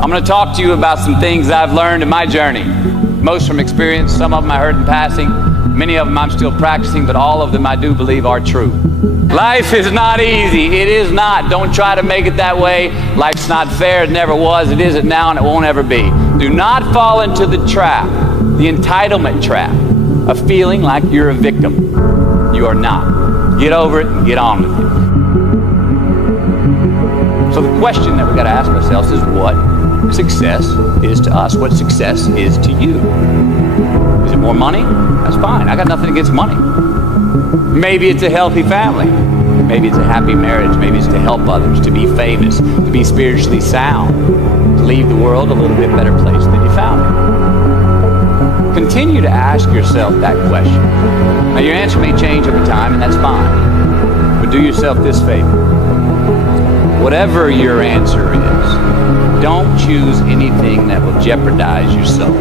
I'm going to talk to you about some things I've learned in my journey. Most from experience, some of them I heard in passing, many of them I'm still practicing, but all of them I do believe are true. Life is not easy. It is not. Don't try to make it that way. Life's not fair. It never was. It isn't now, and it won't ever be. Do not fall into the trap, the entitlement trap, of feeling like you're a victim. You are not. Get over it and get on with it. So the question that we've got to ask ourselves is what success is to us, what success is to you. Is it more money? That's fine. I got nothing against money. Maybe it's a healthy family. Maybe it's a happy marriage. Maybe it's to help others, to be famous, to be spiritually sound, to leave the world a little bit better place than you found it. Continue to ask yourself that question. Now your answer may change over time, and that's fine. But do yourself this favor. Whatever your answer is, don't choose anything that will jeopardize your soul.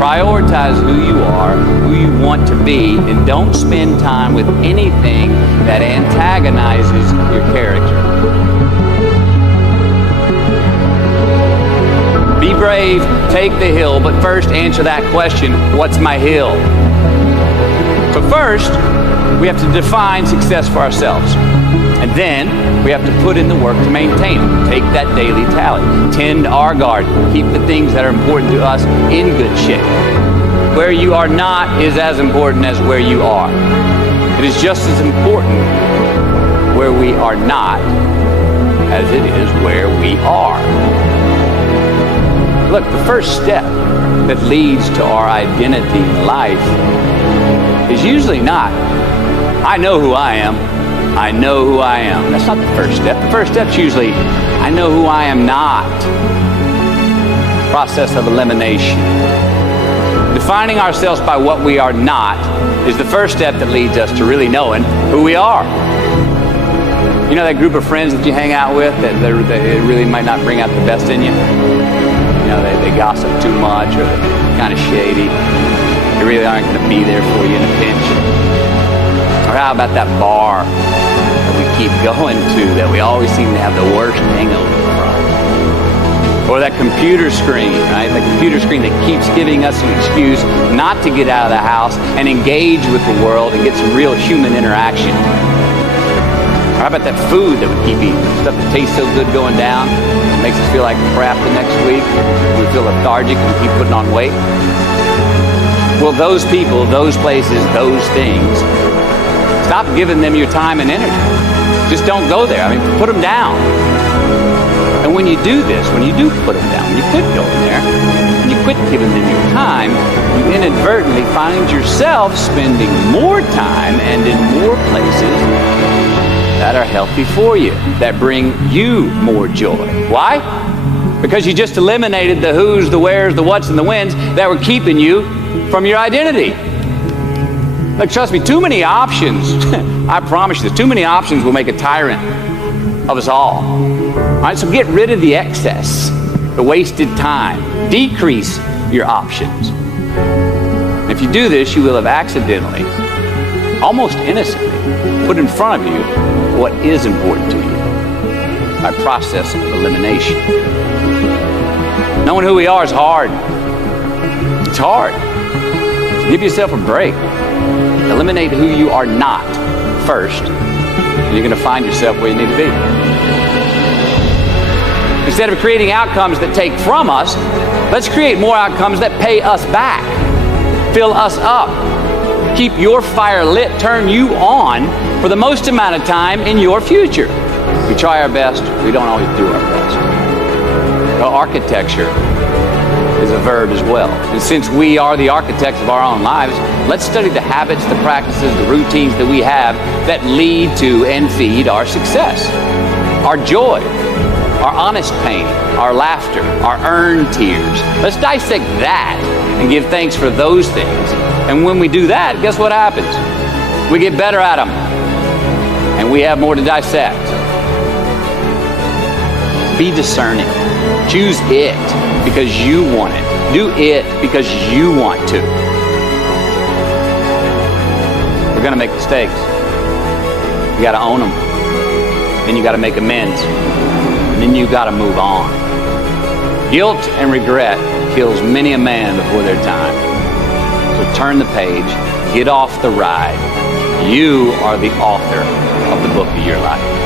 Prioritize who you are, who you want to be, and don't spend time with anything that antagonizes your character. Be brave, take the hill, but first answer that question, what's my hill? So first, we have to define success for ourselves. And then we have to put in the work to maintain it. Take that daily tally. Tend our garden. Keep the things that are important to us in good shape. Where you are not is as important as where you are. It is just as important where we are not as it is where we are. Look, the first step that leads to our identity in life is usually not, I know who I am. I know who I am. That's not the first step. The first step's usually, I know who I am not. Process of elimination. Defining ourselves by what we are not is the first step that leads us to really knowing who we are. You know that group of friends that you hang out with that they really might not bring out the best in you? You know, they gossip too much or they're kind of shady. They really aren't going to be there for you in a pinch. Or how about that bar that we keep going to that we always seem to have the worst hangover from? Or that computer screen, right? The computer screen that keeps giving us an excuse not to get out of the house and engage with the world and get some real human interaction. Or how about that food that we keep eating? Stuff that tastes so good going down, it makes us feel like crap the next week. We feel lethargic and keep putting on weight. Well, those people, those places, those things, stop giving them your time and energy. Just don't go there. I mean, put them down. And when you do this, when you do put them down, when you quit going there, and you quit giving them your time, you inadvertently find yourself spending more time and in more places that are healthy for you, that bring you more joy. Why? Because you just eliminated the who's, the where's, the what's, and the when's that were keeping you from your identity. Look, trust me, too many options, I promise you this, too many options will make a tyrant of us all. All right, so get rid of the excess, the wasted time. Decrease your options. And if you do this, you will have accidentally, almost innocently, put in front of you what is important to you by process of elimination. Knowing who we are is hard. It's hard. Give yourself a break. Eliminate who you are not first, and you're going to find yourself where you need to be. Instead of creating outcomes that take from us, let's create more outcomes that pay us back, fill us up, keep your fire lit, turn you on for the most amount of time in your future. We try our best, we don't always do our best. Well, architecture is a verb as well. And since we are the architects of our own lives, let's study the habits, the practices, the routines that we have that lead to and feed our success. Our joy, our honest pain, our laughter, our earned tears. Let's dissect that and give thanks for those things. And when we do that, guess what happens? We get better at them. And we have more to dissect. Be discerning. Choose it because you want it. Do it because you want to. We're going to make mistakes. You got to own them. Then you got to make amends. And then you got to move on. Guilt and regret kills many a man before their time. So turn the page, get off the ride. You are the author of the book of your life.